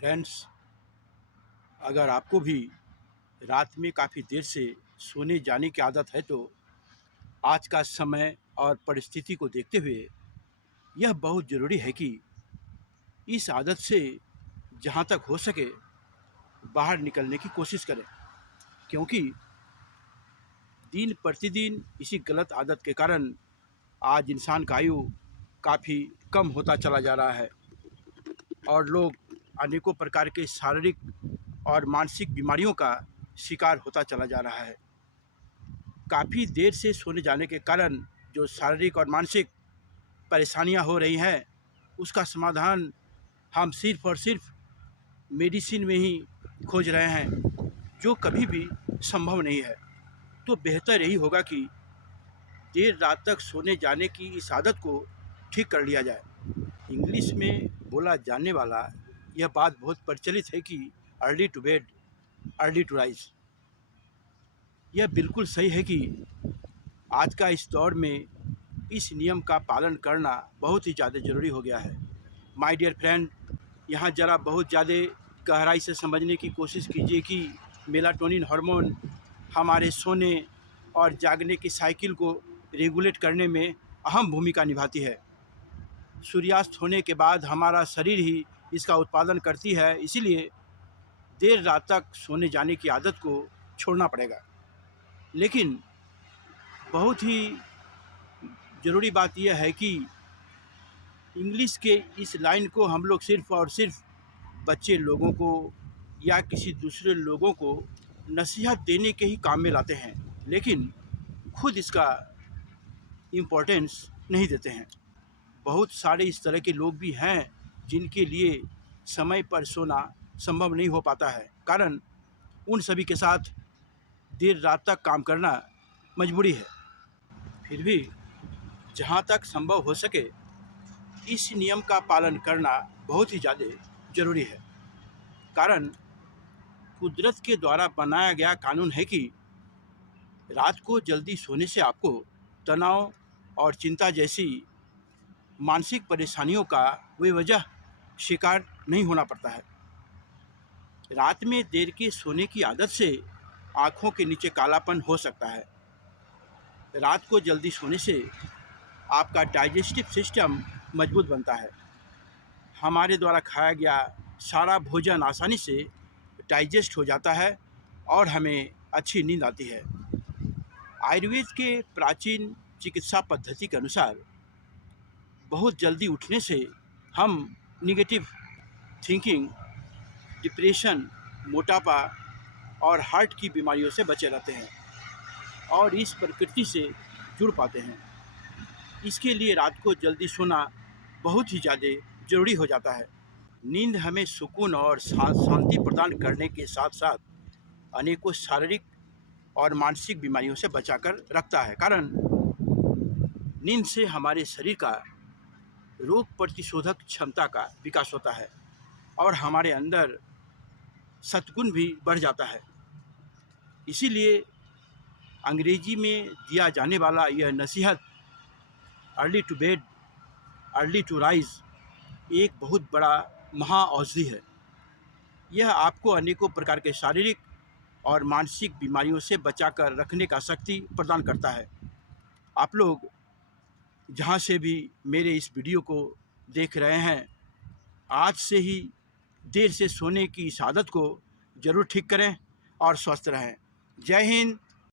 Friends, अगर आपको भी रात में काफ़ी देर से सोने जाने की आदत है तो आज का समय और परिस्थिति को देखते हुए यह बहुत ज़रूरी है कि इस आदत से जहाँ तक हो सके बाहर निकलने की कोशिश करें, क्योंकि दिन प्रतिदिन इसी गलत आदत के कारण आज इंसान का आयु काफ़ी कम होता चला जा रहा है और लोग अनेकों प्रकार के शारीरिक और मानसिक बीमारियों का शिकार होता चला जा रहा है। काफ़ी देर से सोने जाने के कारण जो शारीरिक और मानसिक परेशानियां हो रही हैं, उसका समाधान हम सिर्फ और सिर्फ मेडिसिन में ही खोज रहे हैं, जो कभी भी संभव नहीं है। तो बेहतर यही होगा कि देर रात तक सोने जाने की इस आदत को ठीक कर लिया जाए। इंग्लिश में बोला जाने वाला यह बात बहुत प्रचलित है कि early to bed early to rise. यह बिल्कुल सही है कि आज का इस दौर में इस नियम का पालन करना बहुत ही ज़्यादा ज़रूरी हो गया है। माय डियर फ्रेंड, यहाँ ज़रा बहुत ज़्यादा गहराई से समझने की कोशिश कीजिए कि मेलाटोनिन हार्मोन हमारे सोने और जागने की साइकिल को रेगुलेट करने में अहम भूमिका निभाती है। सूर्यास्त होने के बाद हमारा शरीर ही इसका उत्पादन करती है, इसीलिए देर रात तक सोने जाने की आदत को छोड़ना पड़ेगा। लेकिन बहुत ही ज़रूरी बात यह है कि इंग्लिश के इस लाइन को हम लोग सिर्फ़ और सिर्फ बच्चे लोगों को या किसी दूसरे लोगों को नसीहत देने के ही काम में लाते हैं, लेकिन खुद इसका इम्पोर्टेंस नहीं देते हैं। बहुत सारे इस तरह के लोग भी हैं जिनके लिए समय पर सोना संभव नहीं हो पाता है, कारण उन सभी के साथ देर रात तक काम करना मजबूरी है। फिर भी जहाँ तक संभव हो सके इस नियम का पालन करना बहुत ही ज़्यादा ज़रूरी है, कारण कुदरत के द्वारा बनाया गया कानून है कि रात को जल्दी सोने से आपको तनाव और चिंता जैसी मानसिक परेशानियों का बेवजह शिकार नहीं होना पड़ता है। रात में देर के सोने की आदत से आँखों के नीचे कालापन हो सकता है। रात को जल्दी सोने से आपका डाइजेस्टिव सिस्टम मजबूत बनता है। हमारे द्वारा खाया गया सारा भोजन आसानी से डाइजेस्ट हो जाता है और हमें अच्छी नींद आती है। आयुर्वेद के प्राचीन चिकित्सा पद्धति के अनुसार बहुत जल्दी उठने से हम निगेटिव थिंकिंग, डिप्रेशन, मोटापा और हार्ट की बीमारियों से बचे रहते हैं और इस प्रकृति से जुड़ पाते हैं। इसके लिए रात को जल्दी सोना बहुत ही ज़्यादा ज़रूरी हो जाता है। नींद हमें सुकून और शांति प्रदान करने के साथ साथ अनेकों शारीरिक और मानसिक बीमारियों से बचाकर रखता है, कारण नींद से हमारे शरीर का रोग प्रतिशोधक क्षमता का विकास होता है और हमारे अंदर सद्गुण भी बढ़ जाता है। इसीलिए अंग्रेजी में दिया जाने वाला यह नसीहत early to bed early to rise एक बहुत बड़ा महाऔषधि है। यह आपको अनेकों प्रकार के शारीरिक और मानसिक बीमारियों से बचाकर रखने का शक्ति प्रदान करता है। आप लोग जहाँ से भी मेरे इस वीडियो को देख रहे हैं, आज से ही देर से सोने की इस आदत को ज़रूर ठीक करें और स्वस्थ रहें। जय हिंद,